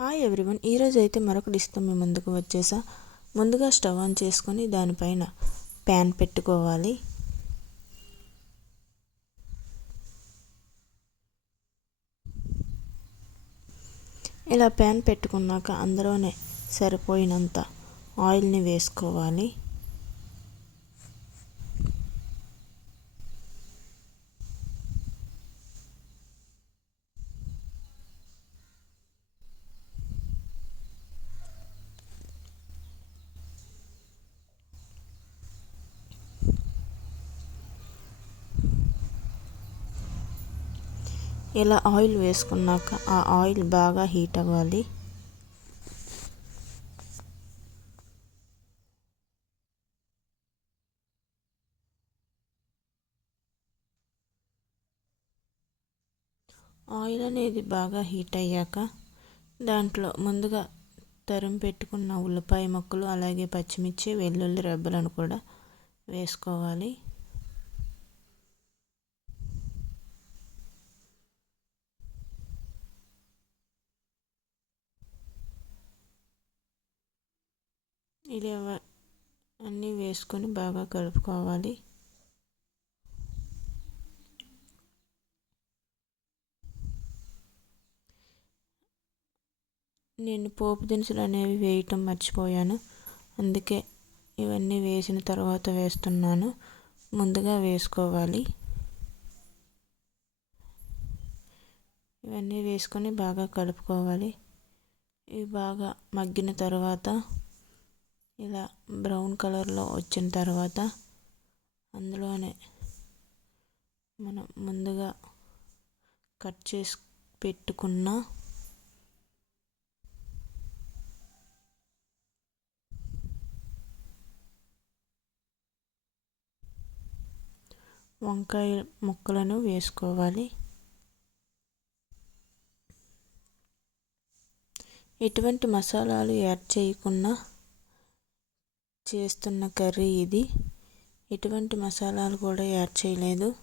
Hi everyone ఈరోజు అయితే మరొక డిష్తో మీ ముందుకు వచ్చేసా. ముందుగా స్టవ్ ఆన్ చేసుకొని దానిపైన ప్యాన్ పెట్టుకోవాలి. ఇలా ప్యాన్ పెట్టుకున్నాక అందులోనే సరిపోయినంత ఆయిల్ని వేసుకోవాలి. ఇలా ఆయిల్ వేసుకున్నాక ఆ ఆయిల్ బాగా హీట్ అవ్వాలి. ఆయిల్ అనేది బాగా హీట్ అయ్యాక దాంట్లో ముందుగా తరం పెట్టుకున్న ఉల్లిపాయ ముక్కలు అలాగే పచ్చిమిర్చి వెల్లుల్లి రెబ్బలను కూడా వేసుకోవాలి. ఇలా అన్నీ వేసుకొని బాగా కలుపుకోవాలి. నేను పోపు దినుసులు అనేవి వేయటం మర్చిపోయాను. అందుకే ఇవన్నీ వేసిన తర్వాత వేస్తున్నాను. ముందుగా వేసుకోవాలి. ఇవన్నీ వేసుకొని బాగా కలుపుకోవాలి. ఇవి బాగా మగ్గిన తర్వాత ఇలా బ్రౌన్ కలర్లో వచ్చిన తర్వాత అందులోనే మనం ముందుగా కట్ చేసి పెట్టుకున్న వంకాయ ముక్కలను వేసుకోవాలి. ఎటువంటి మసాలాలు యాడ్ చేయకుండా చేస్తున్న కర్రీ ఇది. ఎటువంటి మసాలాలు కూడా యాడ్ చేయలేదు.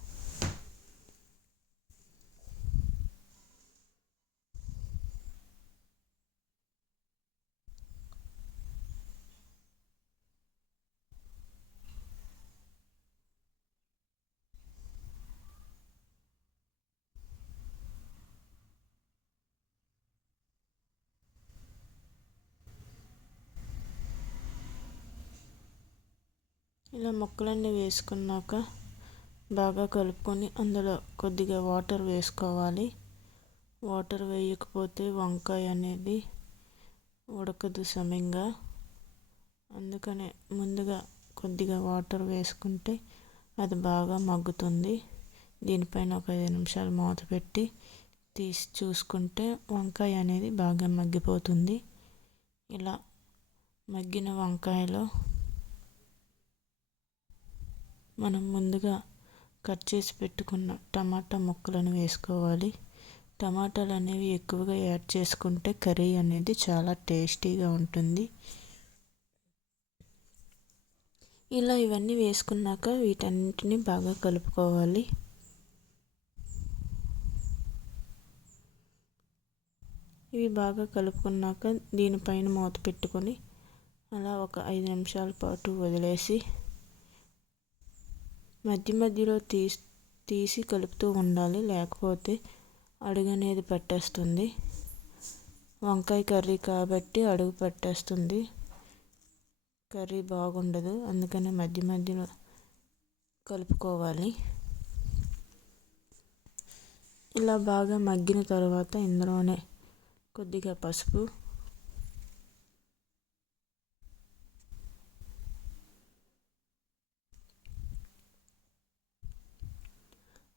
ఇలా ముక్కలన్నీ వేసుకున్నాక బాగా కలుపుకొని అందులో కొద్దిగా వాటర్ వేసుకోవాలి. వాటర్ వేయకపోతే వంకాయ అనేది ఉడకదు సమంగా. అందుకనే ముందుగా కొద్దిగా వాటర్ వేసుకుంటే అది బాగా మగ్గుతుంది. దీనిపైన ఒక ఐదు నిమిషాలు మూత పెట్టి తీసి చూసుకుంటే వంకాయ అనేది బాగా మగ్గిపోతుంది. ఇలా మగ్గిన వంకాయలో మనం ముందుగా కట్ చేసి పెట్టుకున్న టమాటా ముక్కలను వేసుకోవాలి. టమాటాలు అనేవి ఎక్కువగా యాడ్ చేసుకుంటే కర్రీ అనేది చాలా టేస్టీగా ఉంటుంది. ఇలా ఇవన్నీ వేసుకున్నాక వీటన్నింటినీ బాగా కలుపుకోవాలి. ఇవి బాగా కలుపుకున్నాక దీనిపైన మూత పెట్టుకొని అలా ఒక ఐదు నిమిషాల పాటు వదిలేసి మధ్య మధ్యలో తీసి తీసి కలుపుతూ ఉండాలి. లేకపోతే అడుగు అనేది పట్టేస్తుంది. వంకాయ కర్రీ కాబట్టి అడుగు పట్టేస్తుంది. కర్రీ బాగుండదు. అందుకని మధ్య మధ్యలో కలుపుకోవాలి. ఇలా బాగా మగ్గిన తర్వాత ఇందులోనే కొద్దిగా పసుపు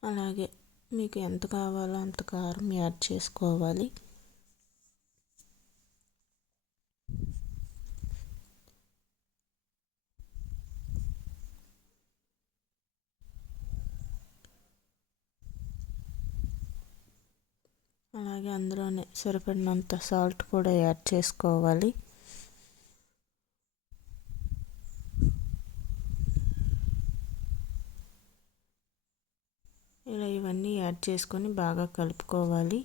అలాగే మీకు ఎంత కావాలో అంత కారం యాడ్ చేసుకోవాలి. అలాగే అందులోనే సరిపడినంత సాల్ట్ కూడా యాడ్ చేసుకోవాలి. మసాలా ఇవన్నీ యాడ్ చేసుకొని బాగా కలుపుకోవాలి.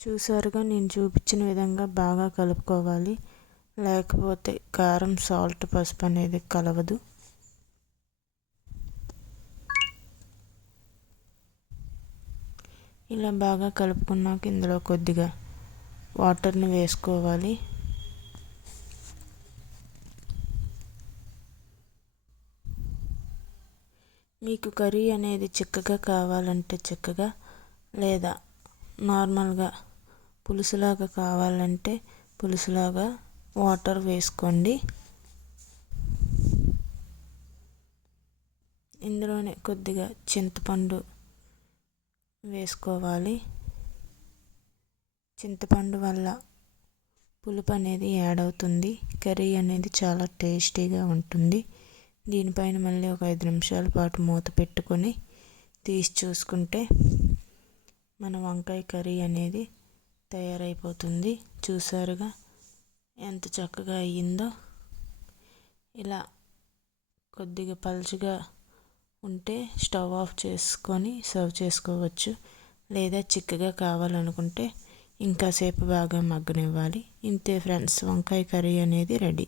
చూసారుగా నేను చూపించిన విధంగా బాగా కలుపుకోవాలి. లేకపోతే కారం సాల్ట్ పసుపు అనేది కలవదు. ఇలా బాగా కలుపుకున్నాక ఇందులో కొద్దిగా వాటర్ని వేసుకోవాలి. మీకు కర్రీ అనేది చిక్కగా కావాలంటే చిక్కగా లేదా నార్మల్గా పులుసులాగా కావాలంటే పులుసులాగా వాటర్ వేసుకోండి. ఇందులోనే కొద్దిగా చింతపండు వేసుకోవాలి. చింతపండు వల్ల పులుపు అనేది యాడ్ అవుతుంది. కర్రీ అనేది చాలా టేస్టీగా ఉంటుంది. దీనిపైన మళ్ళీ ఒక ఐదు నిమిషాల పాటు మూత పెట్టుకొని తీసి చూసుకుంటే మన వంకాయ కర్రీ అనేది తయారైపోతుంది. చూసారుగా ఎంత చక్కగా అయ్యిందో. ఇలా కొద్దిగా పలుచగా ఉంటే స్టవ్ ఆఫ్ చేసుకొని సర్వ్ చేసుకోవచ్చు. లేదా చిక్కగా కావాలనుకుంటే ఇంకాసేపు బాగా మగ్గనివ్వాలి. ఇంతే ఫ్రెండ్స్ వంకాయ కర్రీ అనేది రెడీ.